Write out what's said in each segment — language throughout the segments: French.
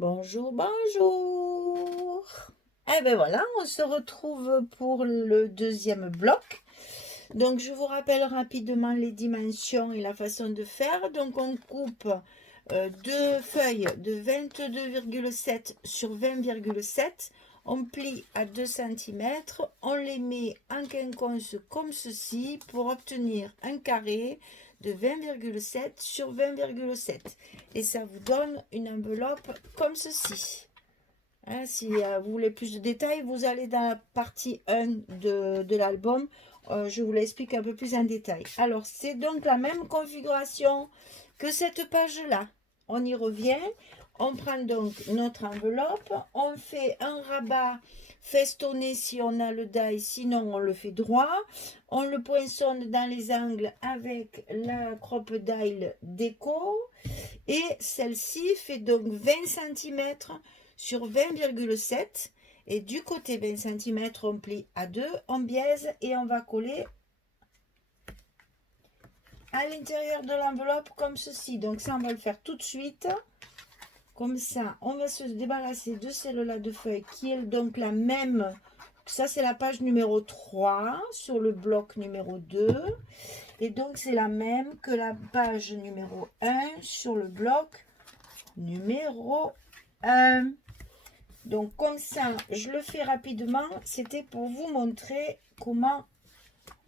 Bonjour, bonjour. Eh ben voilà, on se retrouve pour le deuxième bloc. Donc je vous rappelle rapidement les dimensions et la façon de faire. Donc on coupe deux feuilles de 22,7 sur 20,7. On plie à 2 cm. On les met en quinconce comme ceci pour obtenir un carré de 20,7 sur 20,7. Et ça vous donne une enveloppe comme ceci. Hein, si vous voulez plus de détails, vous allez dans la partie 1 de l'album. Je vous l'explique un peu plus en détail. Alors, c'est donc la même configuration que cette page-là. On y revient. On prend donc notre enveloppe. On fait un rabat festonné si on a le die, sinon on le fait droit. On le poinçonne dans les angles avec la crocodile déco. Et celle-ci fait donc 20 cm sur 20,7. Et du côté 20 cm, on plie à 2, on biaise et on va coller à l'intérieur de l'enveloppe comme ceci. Donc ça, on va le faire tout de suite. Comme ça, on va se débarrasser de celle-là de feuille qui est donc la même. Ça, c'est la page numéro 3 sur le bloc numéro 2. Et donc, c'est la même que la page numéro 1 sur le bloc numéro 1. Donc comme ça, je le fais rapidement. C'était pour vous montrer comment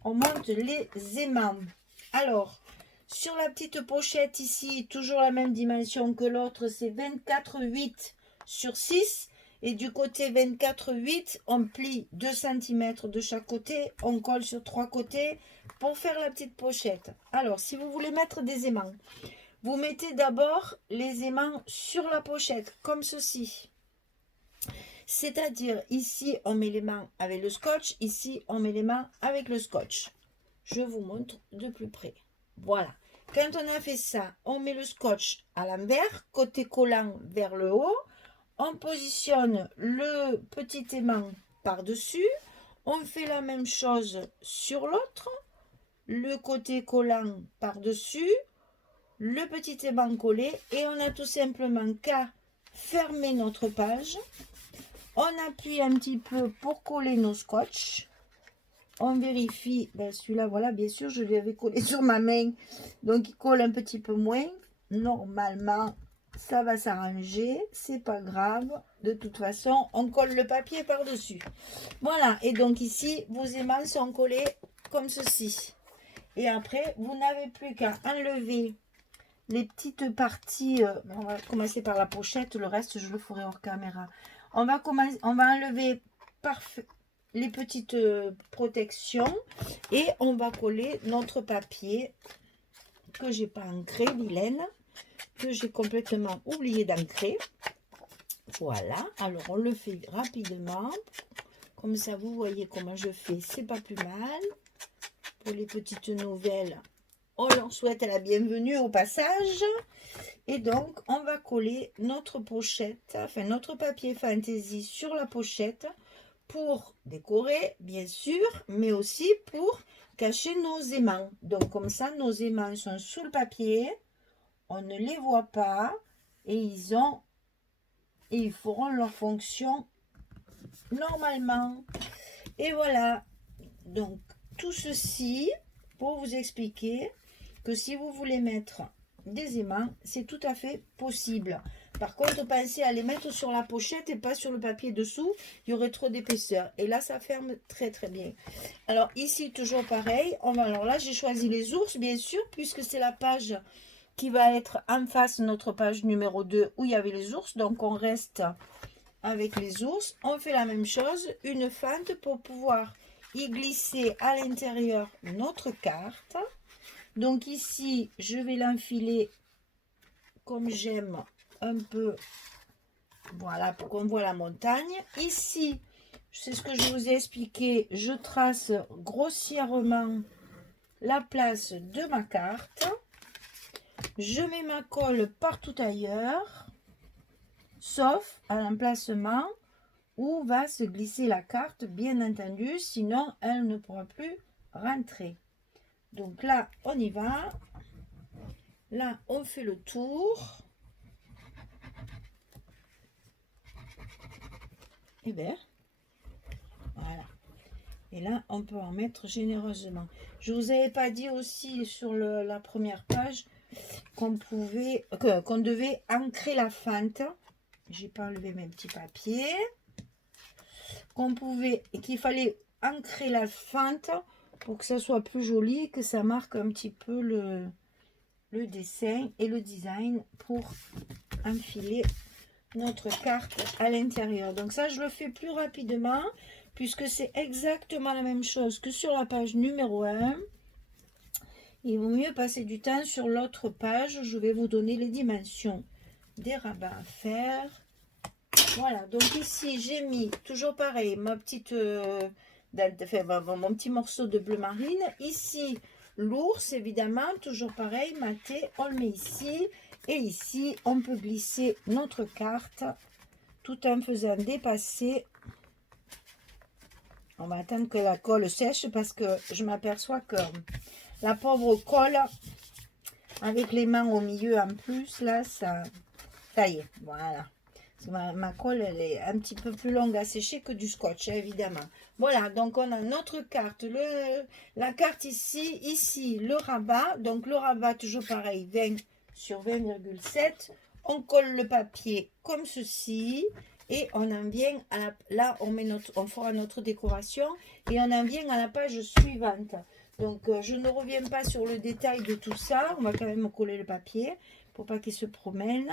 on monte les aimants. Alors, sur la petite pochette ici, toujours la même dimension que l'autre, c'est 24,8 sur 6. Et du côté 24,8, on plie 2 cm de chaque côté. On colle sur 3 côtés pour faire la petite pochette. Alors, si vous voulez mettre des aimants, vous mettez d'abord les aimants sur la pochette, comme ceci. C'est-à-dire, ici, on met les mains avec le scotch. Ici, on met les mains avec le scotch. Je vous montre de plus près. Voilà. Quand on a fait ça, on met le scotch à l'envers, côté collant vers le haut. On positionne le petit aimant par-dessus. On fait la même chose sur l'autre. Le côté collant par-dessus. Le petit aimant collé. Et on a tout simplement qu'à fermer notre page. On appuie un petit peu pour coller nos scotch. On vérifie. Ben celui-là, voilà, bien sûr, je l'avais collé sur ma main. Donc, il colle un petit peu moins. Normalement, ça va s'arranger. C'est pas grave. De toute façon, on colle le papier par-dessus. Voilà. Et donc, ici, vos aimants sont collés comme ceci. Et après, vous n'avez plus qu'à enlever les petites parties. On va commencer par la pochette. Le reste, je le ferai hors caméra. On va enlever les petites protections et on va coller notre papier que j'ai pas ancré, vilaine, que j'ai complètement oublié d'ancrer. Voilà, alors on le fait rapidement. Comme ça, vous voyez comment je fais, c'est pas plus mal. Pour les petites nouvelles, on leur souhaite la bienvenue au passage. Et donc, on va coller notre pochette, enfin notre papier fantaisie sur la pochette pour décorer, bien sûr, mais aussi pour cacher nos aimants. Donc, comme ça, nos aimants sont sous le papier, on ne les voit pas et ils feront leur fonction normalement. Et voilà, donc tout ceci pour vous expliquer que si vous voulez mettre des aimants, c'est tout à fait possible. Par contre, pensez à les mettre sur la pochette et pas sur le papier dessous. Il y aurait trop d'épaisseur. Et là, ça ferme très très bien. Alors ici, toujours pareil. Alors là, j'ai choisi les ours, bien sûr, puisque c'est la page qui va être en face de notre page numéro 2 où il y avait les ours. Donc on reste avec les ours. On fait la même chose, une fente pour pouvoir y glisser à l'intérieur notre carte. Donc ici, je vais l'enfiler comme j'aime un peu, voilà, pour qu'on voit la montagne. Ici, c'est ce que je vous ai expliqué, je trace grossièrement la place de ma carte. Je mets ma colle partout ailleurs, sauf à l'emplacement où va se glisser la carte, bien entendu, sinon elle ne pourra plus rentrer. Donc là, on y va. Là, on fait le tour. Et bien, voilà. Et là, on peut en mettre généreusement. Je vous avais pas dit aussi sur la première page qu'on pouvait, qu'on devait ancrer la fente. J'ai pas enlevé mes petits papiers. Qu'on pouvait, et qu'il fallait ancrer la fente pour que ça soit plus joli, que ça marque un petit peu le dessin et le design pour enfiler notre carte à l'intérieur. Donc ça, je le fais plus rapidement puisque c'est exactement la même chose que sur la page numéro 1. Il vaut mieux passer du temps sur l'autre page. Je vais vous donner les dimensions des rabats à faire. Voilà, donc ici j'ai mis toujours pareil ma petite mon petit morceau de bleu marine. Ici l'ours, évidemment, toujours pareil, maté, on le met ici. Et ici on peut glisser notre carte tout en faisant dépasser. On va attendre que la colle sèche parce que je m'aperçois que la pauvre colle avec les mains au milieu en plus, là, ça y est, voilà. Ma colle, elle est un petit peu plus longue à sécher que du scotch, hein, évidemment. Voilà, donc on a notre carte, la carte ici le rabat. Donc le rabat, toujours pareil, 20 sur 20,7. On colle le papier comme ceci. Et on en vient à là, on fera notre décoration. Et on en vient à la page suivante. Donc je ne reviens pas sur le détail de tout ça. On va quand même coller le papier pour pas qu'il se promène,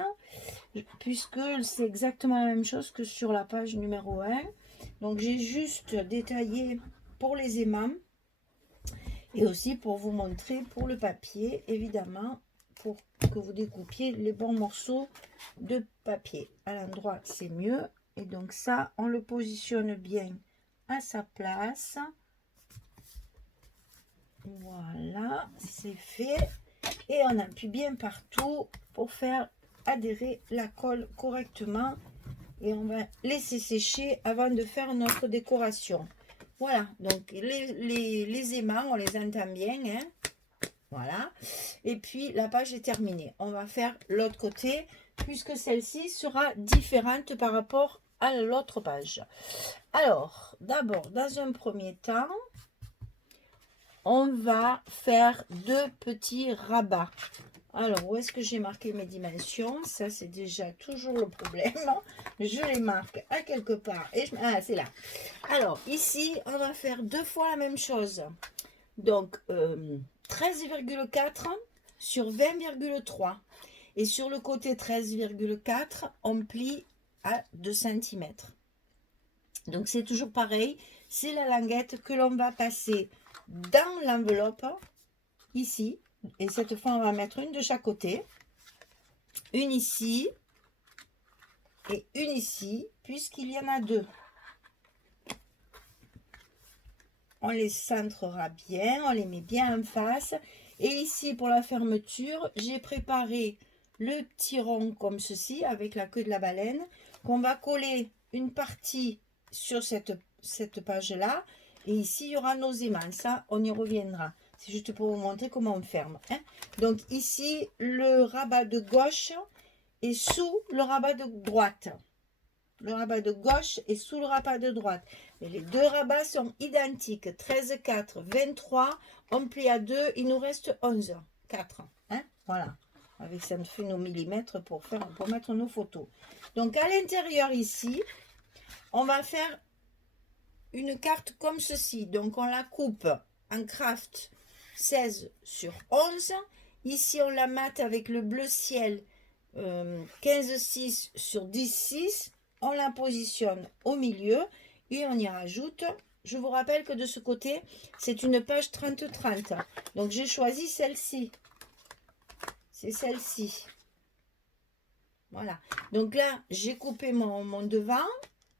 puisque c'est exactement la même chose que sur la page numéro 1. Donc j'ai juste détaillé pour les aimants et aussi pour vous montrer pour le papier, évidemment, pour que vous découpiez les bons morceaux de papier. À l'endroit, c'est mieux. Et donc ça, on le positionne bien à sa place. Voilà, c'est fait. Et on appuie bien partout pour faire adhérer la colle correctement. Et on va laisser sécher avant de faire notre décoration. Voilà, donc les aimants, on les entend bien. Hein. Voilà. Et puis la page est terminée. On va faire l'autre côté, puisque celle-ci sera différente par rapport à l'autre page. Alors, d'abord, dans un premier temps, on va faire 2 petits rabats. Alors, où est-ce que j'ai marqué mes dimensions? Ça, c'est déjà toujours le problème. Je les marque à quelque part. Et ah, c'est là. Alors, ici, on va faire 2 fois la même chose. Donc, 13,4 sur 20,3. Et sur le côté 13,4, on plie à 2 cm. Donc, c'est toujours pareil. C'est la languette que l'on va passer dans l'enveloppe, ici. Et cette fois, on va mettre une de chaque côté. Une ici. Et une ici, puisqu'il y en a 2. On les centrera bien, on les met bien en face. Et ici, pour la fermeture, j'ai préparé le petit rond comme ceci, avec la queue de la baleine, qu'on va coller une partie sur cette page-là. Et ici, il y aura nos aimants. Ça, on y reviendra. C'est juste pour vous montrer comment on ferme. Hein. Donc ici, le rabat de gauche est sous le rabat de droite. Le rabat de gauche est sous le rabat de droite. Et les 2 rabats sont identiques. 13, 4, 23. On plie à 2. Il nous reste 11. 4. Hein. Voilà. Avec ça, on fait nos millimètres pour mettre nos photos. Donc à l'intérieur ici, on va faire une carte comme ceci. Donc on la coupe en craft 16 sur 11. Ici, on la mate avec le bleu ciel 15,6 sur 10,6. On la positionne au milieu et on y rajoute. Je vous rappelle que de ce côté, c'est une page 30-30. Donc, j'ai choisi celle-ci. C'est celle-ci. Voilà. Donc là, j'ai coupé mon devant,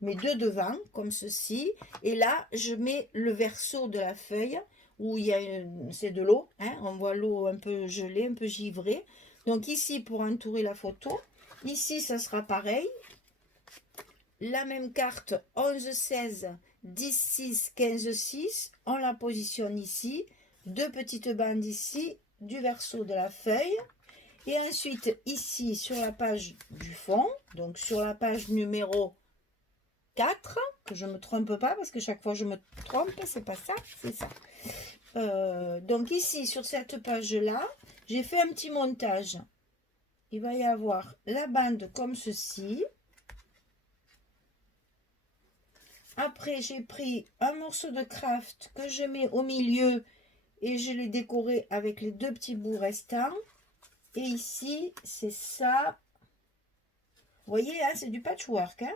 mes 2 devants, comme ceci. Et là, je mets le verso de la feuille où il y a c'est de l'eau. Hein, on voit l'eau un peu gelée, un peu givrée. Donc ici, pour entourer la photo. Ici, ça sera pareil. La même carte 11, 16, 10, 6, 15, 6. On la positionne ici. 2 petites bandes ici, du verso de la feuille. Et ensuite, ici, sur la page du fond, donc sur la page numéro 4, que je ne me trompe pas, parce que chaque fois je me trompe, c'est pas ça, c'est ça. Donc ici, sur cette page-là, j'ai fait un petit montage. Il va y avoir la bande comme ceci. Après, j'ai pris un morceau de craft que je mets au milieu et je l'ai décoré avec les 2 petits bouts restants. Et ici, c'est ça. Vous voyez, hein, c'est du patchwork. Hein,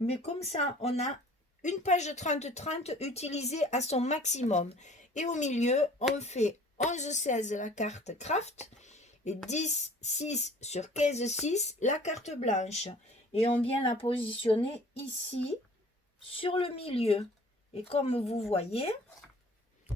mais comme ça, on a une page de 30-30 utilisée à son maximum. Et au milieu, on fait 11-16 la carte craft et 10-6 sur 15-6 la carte blanche. Et on vient la positionner ici sur le milieu. Et comme vous voyez,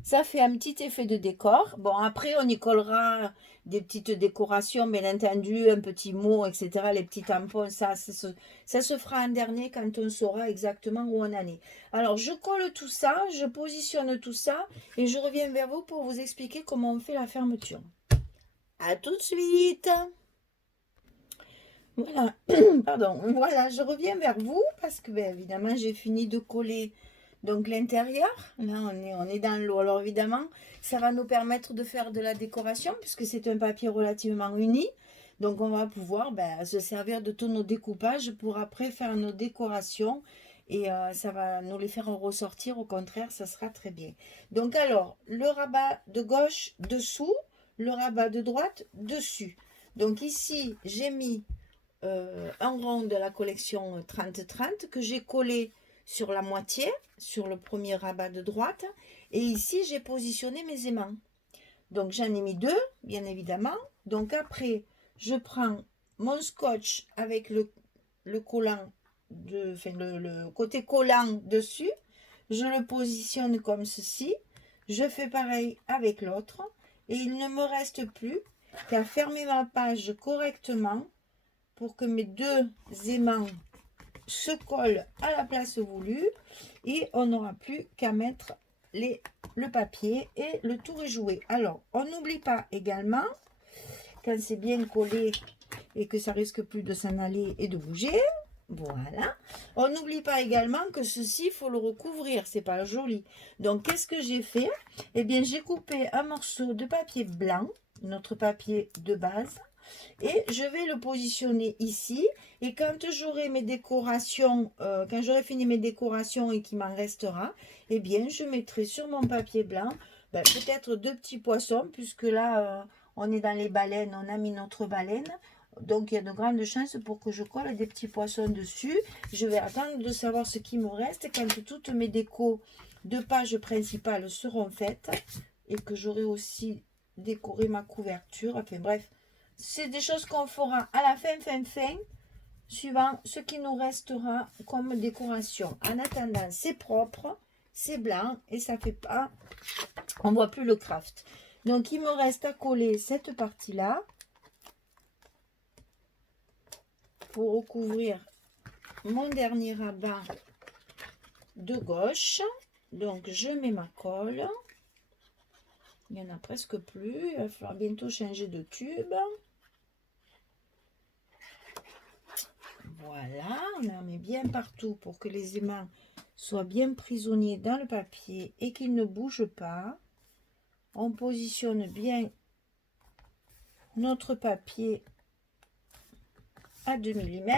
ça fait un petit effet de décor. Bon, après, on y collera des petites décorations, bien entendu, un petit mot, etc. Les petits tampons, ça se fera en dernier quand on saura exactement où on en est. Alors, je colle tout ça, je positionne tout ça et je reviens vers vous pour vous expliquer comment on fait la fermeture. À tout de suite. Voilà, pardon, voilà, je reviens vers vous parce que, bien évidemment, j'ai fini de coller donc l'intérieur. Là, on est dans l'eau. Alors, évidemment, ça va nous permettre de faire de la décoration puisque c'est un papier relativement uni. Donc, on va pouvoir se servir de tous nos découpages pour après faire nos décorations. Et ça va nous les faire ressortir. Au contraire, ça sera très bien. Donc, alors, le rabat de gauche dessous, le rabat de droite dessus. Donc, ici, j'ai mis un rond de la collection 30-30 que j'ai collé sur la moitié, sur le premier rabat de droite. Et ici, j'ai positionné mes aimants. Donc, j'en ai mis 2, bien évidemment. Donc, après, je prends mon scotch avec le collant, le côté collant dessus. Je le positionne comme ceci. Je fais pareil avec l'autre. Et il ne me reste plus qu'à fermer ma page correctement pour que mes 2 aimants se collent à la place voulue et on n'aura plus qu'à mettre le papier et le tour est joué. Alors, on n'oublie pas également, quand c'est bien collé et que ça risque plus de s'en aller et de bouger, voilà, on n'oublie pas également que ceci, il faut le recouvrir, c'est pas joli. Donc, qu'est-ce que j'ai fait? Eh bien, j'ai coupé un morceau de papier blanc, notre papier de base, et je vais le positionner ici. Et quand j'aurai mes décorations, quand j'aurai fini mes décorations et qu'il m'en restera, eh bien, je mettrai sur mon papier blanc peut-être 2 petits poissons, puisque là, on est dans les baleines, on a mis notre baleine. Donc, il y a de grandes chances pour que je colle des petits poissons dessus. Je vais attendre de savoir ce qui me reste quand toutes mes décos de page principale seront faites et que j'aurai aussi décoré ma couverture. Enfin, bref. C'est des choses qu'on fera à la fin, suivant ce qui nous restera comme décoration. En attendant, c'est propre, c'est blanc et ça fait pas, on voit plus le craft. Donc, il me reste à coller cette partie-là pour recouvrir mon dernier rabat de gauche. Donc, je mets ma colle. Il n'y en a presque plus. Il va falloir bientôt changer de tube. Voilà, on en met bien partout pour que les aimants soient bien prisonniers dans le papier et qu'ils ne bougent pas. On positionne bien notre papier à 2 mm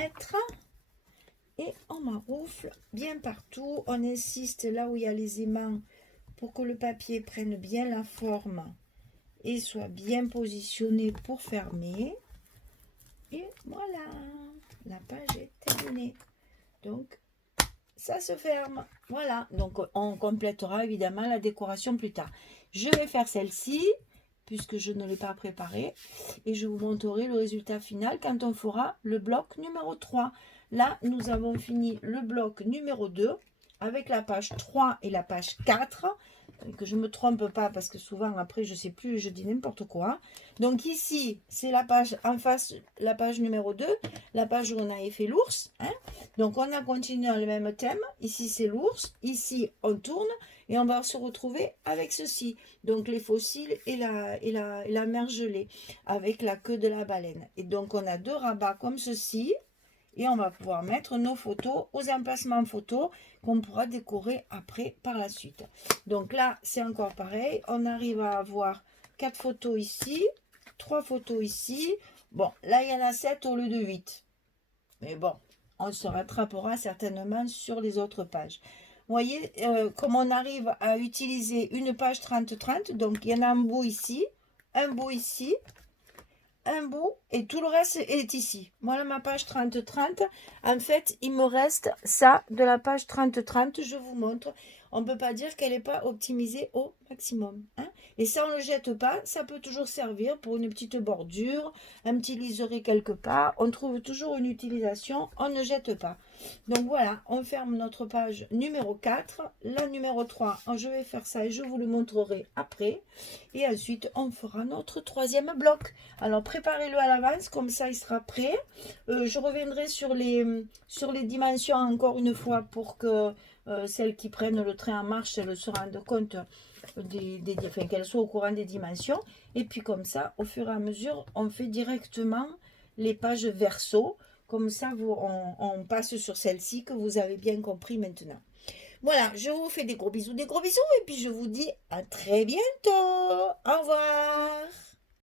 et on maroufle bien partout. On insiste là où il y a les aimants pour que le papier prenne bien la forme et soit bien positionné pour fermer. Et voilà, la page est terminée. Donc, ça se ferme. Voilà, donc on complétera évidemment la décoration plus tard. Je vais faire celle-ci, puisque je ne l'ai pas préparée. Et je vous montrerai le résultat final quand on fera le bloc numéro 3. Là, nous avons fini le bloc numéro 2 avec la page 3 et la page 4. Que je ne me trompe pas parce que souvent après je ne sais plus, je dis n'importe quoi. Donc ici c'est la page en face, la page numéro 2, la page où on avait fait l'ours, hein. Donc on a continué dans le même thème. Ici c'est l'ours, ici on tourne et on va se retrouver avec ceci, donc les fossiles et la mer gelée avec la queue de la baleine. Et donc on a 2 rabats comme ceci et on va pouvoir mettre nos photos aux emplacements photos qu'on pourra décorer après par la suite. Donc là, c'est encore pareil. On arrive à avoir 4 photos ici, 3 photos ici. Bon, là, il y en a 7 au lieu de 8. Mais bon, on se rattrapera certainement sur les autres pages. Vous voyez, comme on arrive à utiliser une page 30-30, donc il y en a un bout ici, un bout ici, un bout et tout le reste est ici. Voilà ma page 30-30. En fait, il me reste ça de la page 30-30. Je vous montre. On ne peut pas dire qu'elle n'est pas optimisée au maximum. Hein. Et ça, on ne le jette pas. Ça peut toujours servir pour une petite bordure, un petit liseré quelque part. On trouve toujours une utilisation. On ne jette pas. Donc voilà, on ferme notre page numéro 4. La numéro 3, je vais faire ça et je vous le montrerai après. Et ensuite, on fera notre troisième bloc. Alors, préparez-le à l'avance, comme ça, il sera prêt. Je reviendrai sur les dimensions encore une fois pour que celles qui prennent le train en marche, elles se rendent compte enfin, qu'elles soient au courant des dimensions. Et puis, comme ça, au fur et à mesure, on fait directement les pages verso. Comme ça, on passe sur celle-ci que vous avez bien compris maintenant. Voilà, je vous fais des gros bisous, et puis je vous dis à très bientôt. Au revoir.